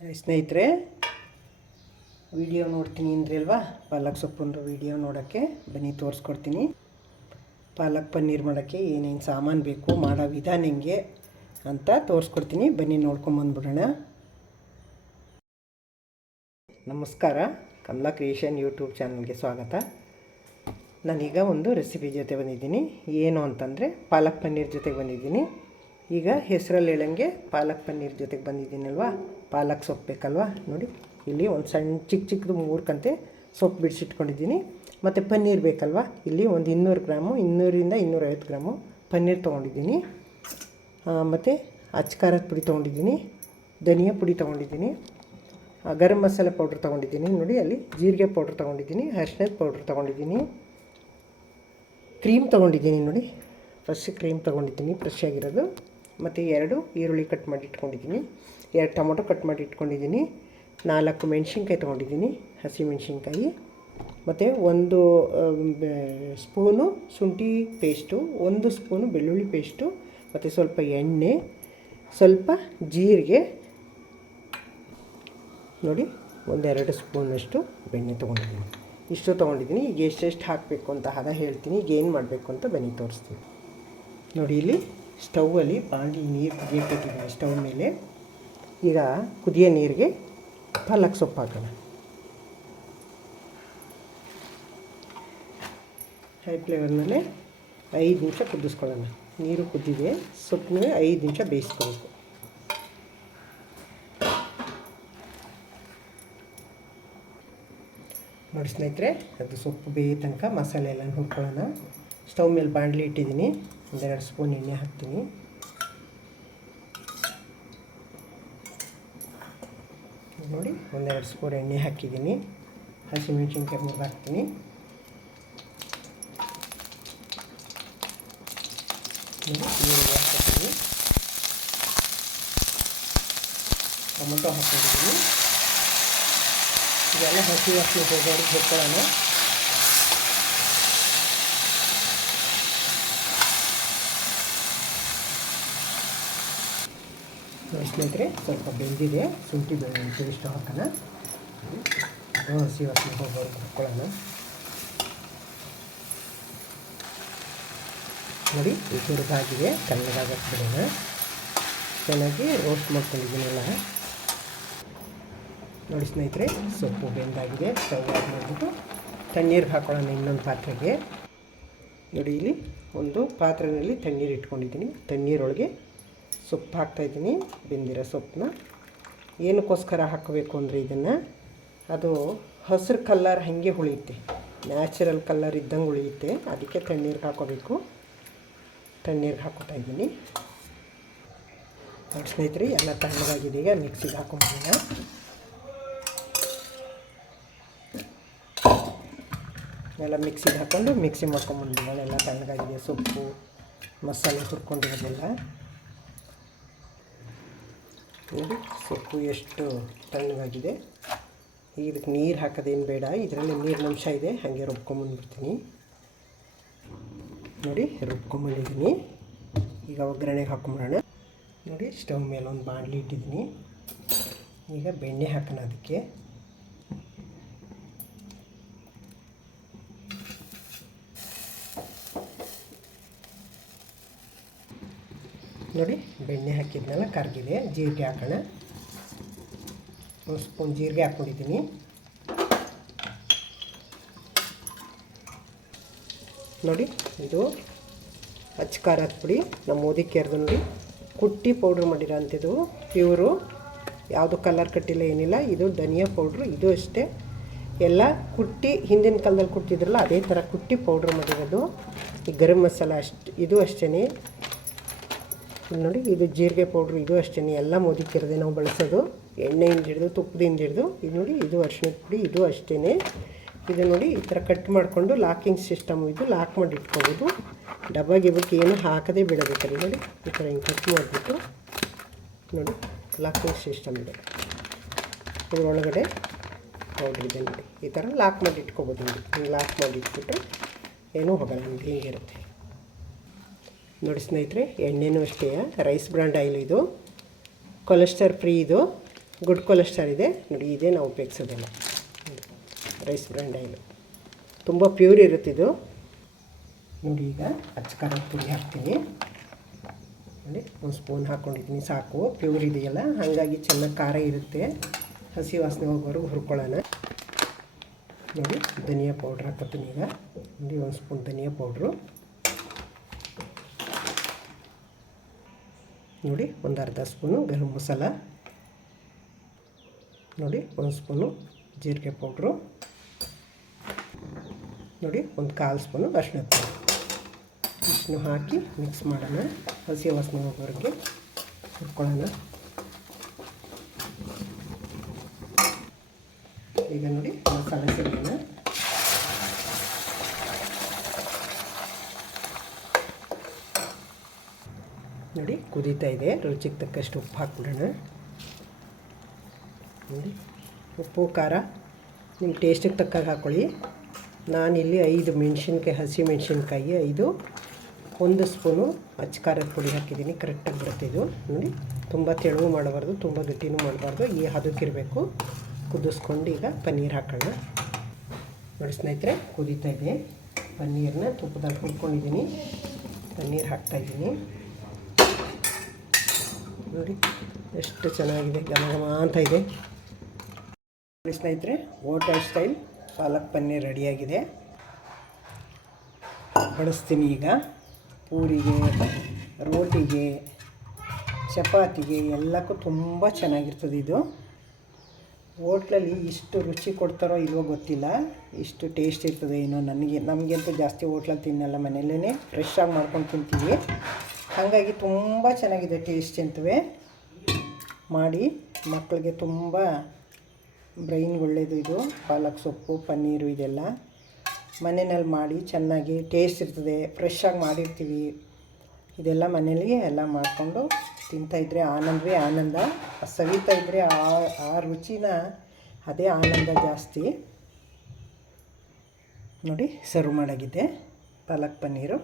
ಸ್ನೇಹಿತರೆ, ವಿಡಿಯೋ ನೋಡ್ತೀನಿ ಅಂದ್ರಿ ಅಲ್ವಾ, ಪಾಲಕ್ ಸೊಪ್ಪು ವಿಡಿಯೋ ನೋಡೋಕ್ಕೆ ಬನ್ನಿ ತೋರಿಸ್ಕೊಡ್ತೀನಿ. ಪಾಲಕ್ ಪನ್ನೀರ್ ಮಾಡೋಕ್ಕೆ ಏನೇನು ಸಾಮಾನು ಬೇಕು, ಮಾಡೋ ವಿಧಾನ ಹೆಂಗೆ ಅಂತ ತೋರಿಸ್ಕೊಡ್ತೀನಿ. ಬನ್ನಿ ನೋಡ್ಕೊಂಬಂದ್ಬಿಡೋಣ. ನಮಸ್ಕಾರ, ಕಮಲಾ ಕ್ರಿಯೇಷನ್ ಯೂಟ್ಯೂಬ್ ಚಾನಲ್ಗೆ ಸ್ವಾಗತ. ನಾನೀಗ ಒಂದು ರೆಸಿಪಿ ಜೊತೆ ಬಂದಿದ್ದೀನಿ. ಏನು ಅಂತಂದರೆ ಪಾಲಕ್ ಪನ್ನೀರ್ ಜೊತೆಗೆ ಬಂದಿದ್ದೀನಿ. ಈಗ ಹೆಸರಲ್ಲಿ ಹೇಳಂಗೆ ಪಾಲಕ್ ಪನ್ನೀರ್ ಜೊತೆಗೆ ಬಂದಿದ್ದೀನಲ್ವಾ, ಪಾಲಕ್ ಸೊಪ್ಪು ಬೇಕಲ್ವಾ. ನೋಡಿ, ಇಲ್ಲಿ ಒಂದು ಸಣ್ಣ ಚಿಕ್ಕದು 3 ಕಂತೆ ಸೊಪ್ಪು ಬಿಡಿಸಿಟ್ಕೊಂಡಿದ್ದೀನಿ. ಮತ್ತು ಪನ್ನೀರ್ ಬೇಕಲ್ವಾ, ಇಲ್ಲಿ ಒಂದು 200 ಗ್ರಾಮು, 200ರಿಂದ 250 ಗ್ರಾಮು ಪನ್ನೀರ್ ತೊಗೊಂಡಿದ್ದೀನಿ. ಮತ್ತು ಅಚ್ಕಾರದ ಪುಡಿ ತೊಗೊಂಡಿದ್ದೀನಿ, ಧನಿಯಾ ಪುಡಿ ತೊಗೊಂಡಿದ್ದೀನಿ, ಗರಂ ಮಸಾಲೆ ಪೌಡ್ರ್ ತೊಗೊಂಡಿದ್ದೀನಿ. ನೋಡಿ, ಅಲ್ಲಿ ಜೀರಿಗೆ ಪೌಡ್ರ್ ತೊಗೊಂಡಿದ್ದೀನಿ, ಅರಿಶಿಣದ ಪೌಡ್ರ್ ತೊಗೊಂಡಿದ್ದೀನಿ, ಕ್ರೀಮ್ ತೊಗೊಂಡಿದ್ದೀನಿ. ನೋಡಿ, ಫ್ರೆಶ್ ಕ್ರೀಮ್ ತೊಗೊಂಡಿದ್ದೀನಿ, ಫ್ರೆಶ್ ಆಗಿರೋದು. ಮತ್ತು 2 ಈರುಳ್ಳಿ ಕಟ್ ಮಾಡಿ ಇಟ್ಕೊಂಡಿದ್ದೀನಿ, 2 ಟೊಮೊಟೊ ಕಟ್ ಮಾಡಿ ಇಟ್ಕೊಂಡಿದ್ದೀನಿ, 4 ಮೆಣಸಿನ್ಕಾಯಿ ತೊಗೊಂಡಿದ್ದೀನಿ, ಹಸಿ ಮೆಣಸಿನ್ಕಾಯಿ. ಮತ್ತು 1 ಸ್ಪೂನು ಶುಂಠಿ ಪೇಸ್ಟು, 1 ಸ್ಪೂನು ಬೆಳ್ಳುಳ್ಳಿ ಪೇಸ್ಟು, ಮತ್ತು ಸ್ವಲ್ಪ ಎಣ್ಣೆ, ಸ್ವಲ್ಪ ಜೀರಿಗೆ. ನೋಡಿ, 1-2 ಸ್ಪೂನಷ್ಟು ಬೆಣ್ಣೆ ತೊಗೊಂಡಿದ್ದೀನಿ. ಇಷ್ಟು ತೊಗೊಂಡಿದ್ದೀನಿ. ಈಗ ಎಷ್ಟೆಷ್ಟು ಹಾಕಬೇಕು ಅಂತ ಹದ ಹೇಳ್ತೀನಿ. ಈಗ ಏನು ಮಾಡಬೇಕು ಅಂತ ಬನ್ನಿ ತೋರಿಸ್ತೀನಿ. ನೋಡಿ, ಇಲ್ಲಿ ಸ್ಟೌವಲ್ಲಿ ಬಾಂಡ್ಲಿ ನೀರು ಕುದಿಯೋಕೆ ಇಟ್ಟಿದ್ದೀನಿ ಸ್ಟವ್ ಮೇಲೆ. ಈಗ ಕುದಿಯೋ ನೀರಿಗೆ ಪಾಲಕ್ ಸೊಪ್ಪು ಹಾಕೋಣ. ಹೈ ಫ್ಲೇವರ್ನಲ್ಲೇ 5 ನಿಮಿಷ ಕುದಿಸ್ಕೊಳ್ಳೋಣ. ನೀರು ಕುದ್ದಿದೆ, ಸೊಪ್ಪನ್ನ 5 ನಿಮಿಷ ಬೇಯಿಸ್ಕೊಬೇಕು. ನೋಡಿ ಸ್ನೇಹಿತರೆ, ಅದು ಸೊಪ್ಪು ಬೇಯೋ ತನಕ ಮಸಾಲೆ ಎಲ್ಲ ಹುರ್ಕೊಳ್ಳೋಣ. ಸ್ಟವ್ ಮೇಲೆ ಬಾಣಲಿ ಇಟ್ಟಿದ್ದೀನಿ, 1-2 ಸ್ಪೂನ್ ಎಣ್ಣೆ ಹಾಕ್ತೀನಿ. ನೋಡಿ, 1-2 ಸ್ಪೂನ್ ಎಣ್ಣೆ ಹಾಕಿದ್ದೀನಿ. ಹಸಿಮೆಣಸಿನ್ಕಾಯಿ 3 ಹಾಕ್ತೀನಿ. ನೋಡಿ, ಹಾಕ್ತೀನಿ. ಟೊಮೊಟೊ ಹಾಕ್ಕೊಂಡಿದ್ದೀನಿ. ಇದೆಲ್ಲ ಹಸಿ ವಾಸನೆ ಹೋಗೋರಿಗೆ ಹುರ್ಕೊಳ್ಳೋಣ. ನೋಡಿ ಸ್ನೇಹಿತರೆ, ಸ್ವಲ್ಪ ಬೆಂದಿದೆ. ಶುಂಠಿ ಬೆಳ್ಳುಳ್ಳಿ ಪೇಸ್ಟ್ ಹಾಕೋಣ. ಹಸಿ ವಾಸನೆ ಹೋಗೋರಿಗೆ ಹುರ್ಕೊಳ್ಳೋಣ. ನೋಡಿ, ಈ ಹುರಿದಾಗಿದೆ, ತಣ್ಣಗಾಗಕ್ಕೆ ಬಿಡೋಣ. ಚೆನ್ನಾಗಿ ರೋಸ್ಟ್ ಮಾಡ್ಕೊಂಡಿದ್ದೀನಲ್ಲ. ನೋಡಿ ಸ್ನೇಹಿತರೆ, ಸೊಪ್ಪು ಬೆಂದಾಗಿದೆ. ಸ್ಟವ್ ಆಫ್ ಮಾಡಿಬಿಟ್ಟು ತಣ್ಣೀರಿಗೆ ಹಾಕೊಳ್ಳೋಣ ಇನ್ನೊಂದು ಪಾತ್ರೆಗೆ. ನೋಡಿ, ಇಲ್ಲಿ ಒಂದು ಪಾತ್ರೆಯಲ್ಲಿ ತಣ್ಣೀರು ಇಟ್ಕೊಂಡಿದ್ದೀನಿ. ತಣ್ಣೀರೊಳಗೆ ಸೊಪ್ಪು ಹಾಕ್ತಾಯಿದ್ದೀನಿ, ಬೆಂದಿರೋ ಸೊಪ್ಪನ್ನ. ಏನಕ್ಕೋಸ್ಕರ ಹಾಕಬೇಕು ಅಂದರೆ ಇದನ್ನು, ಅದು ಹಸಿರು ಕಲ್ಲರ್ ಹಾಗೆ ಉಳಿಯುತ್ತೆ, ನ್ಯಾಚುರಲ್ ಕಲ್ಲರ್ ಇದ್ದಂಗೆ ಉಳಿಯುತ್ತೆ. ಅದಕ್ಕೆ ತಣ್ಣೀರಿಗೆ ಹಾಕೋಬೇಕು. ತಣ್ಣೀರಿಗೆ ಹಾಕೋತಾಯಿದ್ದೀನಿ. ನೋಡಿ ಸ್ನೇಹಿತರೆ, ಎಲ್ಲ ತಣ್ಣಗಾಗಿದೆ. ಈಗ ಮಿಕ್ಸಿಗೆ ಹಾಕೊಂಡ್ಬಿಡೋಣ. ಎಲ್ಲ ಮಿಕ್ಸಿಗೆ ಹಾಕ್ಕೊಂಡು ಮಿಕ್ಸಿ ಮಾಡ್ಕೊಂಡ್ಬಂದಿದ್ದಾನೆ. ಎಲ್ಲ ತಣ್ಣಗಾಗಿದೆ, ಸೊಪ್ಪು ಮಸಾಲೆ ಹುರ್ಕೊಂಡಿರೋದೆಲ್ಲ. ನೋಡಿ, ಸೊಪ್ಪು ಎಷ್ಟು ತಣ್ಣಗಾಗಿದೆ. ಇದಕ್ಕೆ ನೀರು ಹಾಕೋದೇನು ಬೇಡ, ಇದರಲ್ಲಿ ನೀರಿನ ಅಂಶ ಇದೆ. ಹಾಗೆ ರುಬ್ಕೊಂಬಂದ್ಬಿಡ್ತೀನಿ. ನೋಡಿ, ರುಬ್ಕೊಂಬಂದಿದ್ದೀನಿ. ಈಗ ಒಗ್ಗರಣೆಗೆ ಹಾಕೊಂಬಿಡೋಣ. ನೋಡಿ, ಸ್ಟವ್ ಮೇಲೆ ಒಂದು ಬಾಣಲಿ ಇಟ್ಟಿದ್ದೀನಿ. ಈಗ ಬೆಣ್ಣೆ ಹಾಕೋಣ ಅದಕ್ಕೆ. ನೋಡಿ, ಬೆಣ್ಣೆ ಹಾಕಿದ್ನೆಲ್ಲ ಕರಗಿದೆ. ಜೀರಿಗೆ ಹಾಕೋಣ. 1 ಸ್ಪೂನ್ ಜೀರಿಗೆ ಹಾಕ್ಕೊಂಡಿದ್ದೀನಿ. ನೋಡಿ, ಇದು ಅಚ್ಕಾರದ ಪುಡಿ, ನಮ್ಮ ಮೋದಿಕೇರ್ದು. ನೋಡಿ, ಕುಟ್ಟಿ ಪೌಡ್ರ್ ಮಾಡಿರೋ ಅಂಥದ್ದು, ಪ್ಯೂರು, ಯಾವುದು ಕಲರ್ ಕಟ್ಟಿಲ್ಲ, ಏನಿಲ್ಲ. ಇದು ಧನಿಯಾ ಪೌಡ್ರು, ಇದು ಅಷ್ಟೇ. ಎಲ್ಲ ಕುಟ್ಟಿ, ಹಿಂದಿನ ಕಾಲದಲ್ಲಿ ಕುಟ್ಟಿದ್ರಲ್ಲ ಅದೇ ಥರ ಕುಟ್ಟಿ ಪೌಡ್ರ್ ಮಾಡಿರೋದು. ಈ ಗರಂ ಮಸಾಲ ಇದು ಅಷ್ಟೇ. ನೋಡಿ, ಇದು ಜೀರಿಗೆ ಪೌಡ್ರು, ಇದು ಅಷ್ಟೇ. ಎಲ್ಲ ಮೋದಿಕೇರದೆ ನಾವು ಬಳಸೋದು. ಎಣ್ಣೆಯಿಂದ ಹಿಡಿದು ತುಪ್ಪದಿಂದ ಹಿಡಿದು. ಇದು ನೋಡಿ, ಇದು ಅರಿಶಿಣದ ಪುಡಿ, ಇದು ಅಷ್ಟೇ. ಇದು ನೋಡಿ, ಈ ಥರ ಕಟ್ ಮಾಡಿಕೊಂಡು ಲಾಕಿಂಗ್ ಸಿಸ್ಟಮ್, ಇದು ಲಾಕ್ ಮಾಡಿ ಇಟ್ಕೋಬೋದು. ಡಬ್ಬಕ್ಕೆ ಏನು ಹಾಕದೇ ಬಿಡಬೇಕಲ್ಲ. ನೋಡಿ, ಈ ಥರ ಹಿಂಗೆ ಕಟ್ ಮಾಡಿಬಿಟ್ಟು ನೋಡಿ, ಲಾಕಿಂಗ್ ಸಿಸ್ಟಮ್ ಇದೆ. ಇದರೊಳಗಡೆ ಪೌಡ್ರ್ ಇದೆ. ನೋಡಿ, ಈ ಥರ ಲಾಕ್ ಮಾಡಿ ಇಟ್ಕೋಬೋದು. ನೋಡಿ, ಹಿಂಗೆ ಲಾಕ್ ಮಾಡಿ ಇಟ್ಬಿಟ್ಟು ಏನೂ ಹೋಗಲ್ಲ, ನಿಮ್ಗೆ ಹಿಂಗಿರುತ್ತೆ. ನೋಡಿ ಸ್ನೇಹಿತರೆ, ಎಣ್ಣೆನೂ ಅಷ್ಟೇ, ರೈಸ್ ಬ್ರ್ಯಾಂಡ್ ಆಯಿಲ್ ಇದು, ಕೊಲೆಸ್ಟ್ರಾಲ್ ಫ್ರೀ ಇದು. ಗುಡ್ ಕೊಲೆಸ್ಟ್ರಾಲ್ ಇದೆ ನೋಡಿ. ಇದೇ ನಾವು ಉಪಯೋಗಿಸೋದಿಲ್ಲ, ರೈಸ್ ಬ್ರ್ಯಾಂಡ್ ಆಯಿಲು ತುಂಬ ಪ್ಯೂರ್ ಇರುತ್ತಿದ್ದು ನೋಡಿ. ಈಗ ಅಚ್ಚಕಾರದ ಪುಡಿ ಹಾಕ್ತೀನಿ ನೋಡಿ, ಒಂದು ಸ್ಪೂನ್ ಹಾಕ್ಕೊಂಡಿದ್ದೀನಿ ಸಾಕು. ಪ್ಯೂರ್ ಇದೆಯಲ್ಲ ಹಾಗಾಗಿ ಚೆನ್ನಾಗಿ ಖಾರ ಇರುತ್ತೆ. ಹಸಿ ವಾಸನೆ ಹೋಗೋವರೆಗೂ ಹುರ್ಕೊಳ್ಳೋಣ ನೋಡಿ. ಧನಿಯಾ ಪೌಡ್ರ್ ಹಾಕ್ಕೊತೀನಿ ಈಗ ನೋಡಿ, ಒಂದು ಸ್ಪೂನ್ ಧನಿಯಾ ಪೌಡ್ರು ನೋಡಿ, ಒಂದು ಅರ್ಧ ಸ್ಪೂನು ಗರಂ ಮಸಾಲ ನೋಡಿ, ಒಂದು ಸ್ಪೂನು ಜೀರಿಗೆ ಪೌಡ್ರು ನೋಡಿ, ಒಂದು ಕಾಲು ಸ್ಪೂನು ಅರಿಶಿನ ಪುಡಿ ಇಷ್ಟನ್ನು ಹಾಕಿ ಮಿಕ್ಸ್ ಮಾಡೋಣ. ಹಸಿ ವಾಸನೆ ಹೋಗೋವರೆಗೆ ಹುರ್ಕೊಳ್ಳೋಣ. ಈಗ ನೋಡಿ ಮಸಾಲೆ ಸೇರೋಣ. ನೋಡಿ ಕುದೀತಾ ಇದೆ. ರುಚಿಗೆ ತಕ್ಕಷ್ಟು ಉಪ್ಪು ಹಾಕ್ಬಿಡೋಣ ನೋಡಿ. ಉಪ್ಪು ಖಾರ ನಿಮ್ಮ ಟೇಸ್ಟಿಗೆ ತಕ್ಕಾಗ ಹಾಕ್ಕೊಳ್ಳಿ. ನಾನಿಲ್ಲಿ 5 ಮೆಣಸಿನ್ಕಾಯಿ, ಹಸಿ ಮೆಣಸಿನ್ಕಾಯಿ 5, 1 ಸ್ಪೂನು ಅಚ್ಚ ಖಾರದ ಪುಡಿ ಹಾಕಿದ್ದೀನಿ. ಕರೆಕ್ಟಾಗಿ ಬರುತ್ತೆ ಇದು ನೋಡಿ. ತುಂಬ ತೆಳುವು ಮಾಡಬಾರ್ದು, ತುಂಬ ಗಟ್ಟಿನೂ ಮಾಡಬಾರ್ದು, ಈ ಹದಕ್ಕಿರಬೇಕು. ಕುದಿಸ್ಕೊಂಡು ಈಗ ಪನ್ನೀರ್ ಹಾಕೋಣ ನೋಡಿ. ಸ್ನೇಹಿತರೆ ಕುದೀತಾ ಇದೆ. ಪನ್ನೀರನ್ನ ತುಪ್ಪದಲ್ಲಿ ಹುರ್ಕೊಂಡಿದ್ದೀನಿ. ಪನ್ನೀರ್ ಹಾಕ್ತಾಯಿದ್ದೀನಿ ನೋಡಿ. ಎಷ್ಟು ಚೆನ್ನಾಗಿದೆ, ಘಮ ಘಮ ಅಂತ ಇದೆ ನೋಡಿ. ಸ್ನೇಹಿತರೆ ಹೋಟೆಲ್ ಸ್ಟೈಲ್ ಪಾಲಕ್ ಪನ್ನೀರ್ ರೆಡಿಯಾಗಿದೆ. ಬಡಿಸ್ತೀನಿ ಈಗ. ಪೂರಿಗೆ, ರೋಟಿಗೆ, ಚಪಾತಿಗೆ ಎಲ್ಲಕ್ಕೂ ತುಂಬ ಚೆನ್ನಾಗಿರ್ತದೆ ಇದು. ಹೋಟ್ಲಲ್ಲಿ ಇಷ್ಟು ರುಚಿ ಕೊಡ್ತಾರೋ ಇಲ್ವೋ ಗೊತ್ತಿಲ್ಲ, ಇಷ್ಟು ಟೇಸ್ಟ್ ಇರ್ತದೆ ಏನೋ. ನಮಗಂತೂ ಜಾಸ್ತಿ ಹೋಟ್ಲಲ್ಲಿ ತಿನ್ನಲ್ಲ, ಮನೆಯಲ್ಲೇ ಫ್ರೆಶ್ಶಾಗಿ ಮಾಡ್ಕೊಂಡು ತಿಂತೀವಿ. ಹಾಗಾಗಿ ತುಂಬ ಚೆನ್ನಾಗಿದೆ ಟೇಸ್ಟ್ ಅಂತವೇ. ಮಾಡಿ ಮಕ್ಕಳಿಗೆ ತುಂಬ ಬ್ರೈನ್ಗೆ ಒಳ್ಳೆಯದು ಇದು. ಪಾಲಕ್ ಸೊಪ್ಪು, ಪನ್ನೀರು ಇದೆಲ್ಲ ಮನೆಯಲ್ಲಿ ಮಾಡಿ ಚೆನ್ನಾಗಿ ಟೇಸ್ಟ್ ಇರ್ತದೆ. ಫ್ರೆಶ್ಶಾಗಿ ಮಾಡಿರ್ತೀವಿ. ಇದೆಲ್ಲ ಮನೇಲಿ ಎಲ್ಲ ಮಾಡಿಕೊಂಡು ತಿಂತಾಯಿದ್ರೆ ಆನಂದವೇ ಆನಂದ. ಸವಿತಾ ಇದ್ದರೆ ಆ ರುಚಿನ ಅದೇ ಆನಂದ ಜಾಸ್ತಿ ನೋಡಿ. ಸರ್ವ್ ಮಾಡಾಗಿದೆ. ಪಾಲಕ್ ಪನ್ನೀರು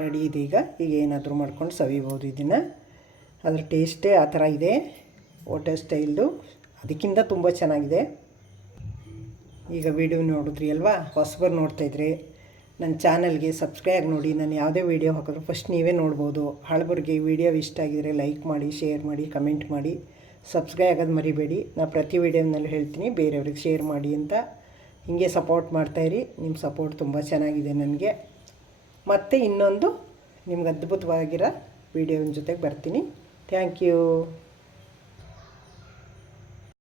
ರೆಡಿ ಇದೆ. ಈಗ ಏನಾದರೂ ಮಾಡ್ಕೊಂಡು ಸವಿಬೋದು ಇದನ್ನು. ಅದ್ರ ಟೇಸ್ಟೇ ಆ ಥರ ಇದೆ, ಹೋಟೆಲ್ ಸ್ಟೈಲ್ದು. ಅದಕ್ಕಿಂತ ತುಂಬ ಚೆನ್ನಾಗಿದೆ. ಈಗ ವಿಡಿಯೋ ನೋಡಿದ್ರಿ ಅಲ್ವಾ, ಹೊಸಬರು ನೋಡ್ತಾಯಿದ್ರೆ ನನ್ನ ಚಾನಲ್ಗೆ ಸಬ್ಸ್ಕ್ರೈಬ್ ನೋಡಿ. ನಾನು ಯಾವುದೇ ವೀಡಿಯೋ ಹಾಕಿದ್ರು ಫಸ್ಟ್ ನೀವೇ ನೋಡ್ಬೋದು. ಹಳಬರಿಗೆ ವಿಡಿಯೋ ಇಷ್ಟ ಆಗಿದರೆ ಲೈಕ್ ಮಾಡಿ, ಶೇರ್ ಮಾಡಿ, ಕಮೆಂಟ್ ಮಾಡಿ. ಸಬ್ಸ್ಕ್ರೈಬ್ ಆಗೋದು ಮರಿಬೇಡಿ. ನಾನು ಪ್ರತಿ ವಿಡಿಯೋನಲ್ಲಿ ಹೇಳ್ತೀನಿ ಬೇರೆಯವ್ರಿಗೆ ಶೇರ್ ಮಾಡಿ ಅಂತ. ಹೀಗೆ ಸಪೋರ್ಟ್ ಮಾಡ್ತಾಯಿರಿ. ನಿಮ್ಮ ಸಪೋರ್ಟ್ ತುಂಬ ಚೆನ್ನಾಗಿದೆ ನನಗೆ. ಮತ್ತು ಇನ್ನೊಂದು ನಿಮ್ಗೆ ಅದ್ಭುತವಾಗಿರೋ ವಿಡಿಯೋನ ಜೊತೆಗೆ ಬರ್ತೀನಿ. Thank you.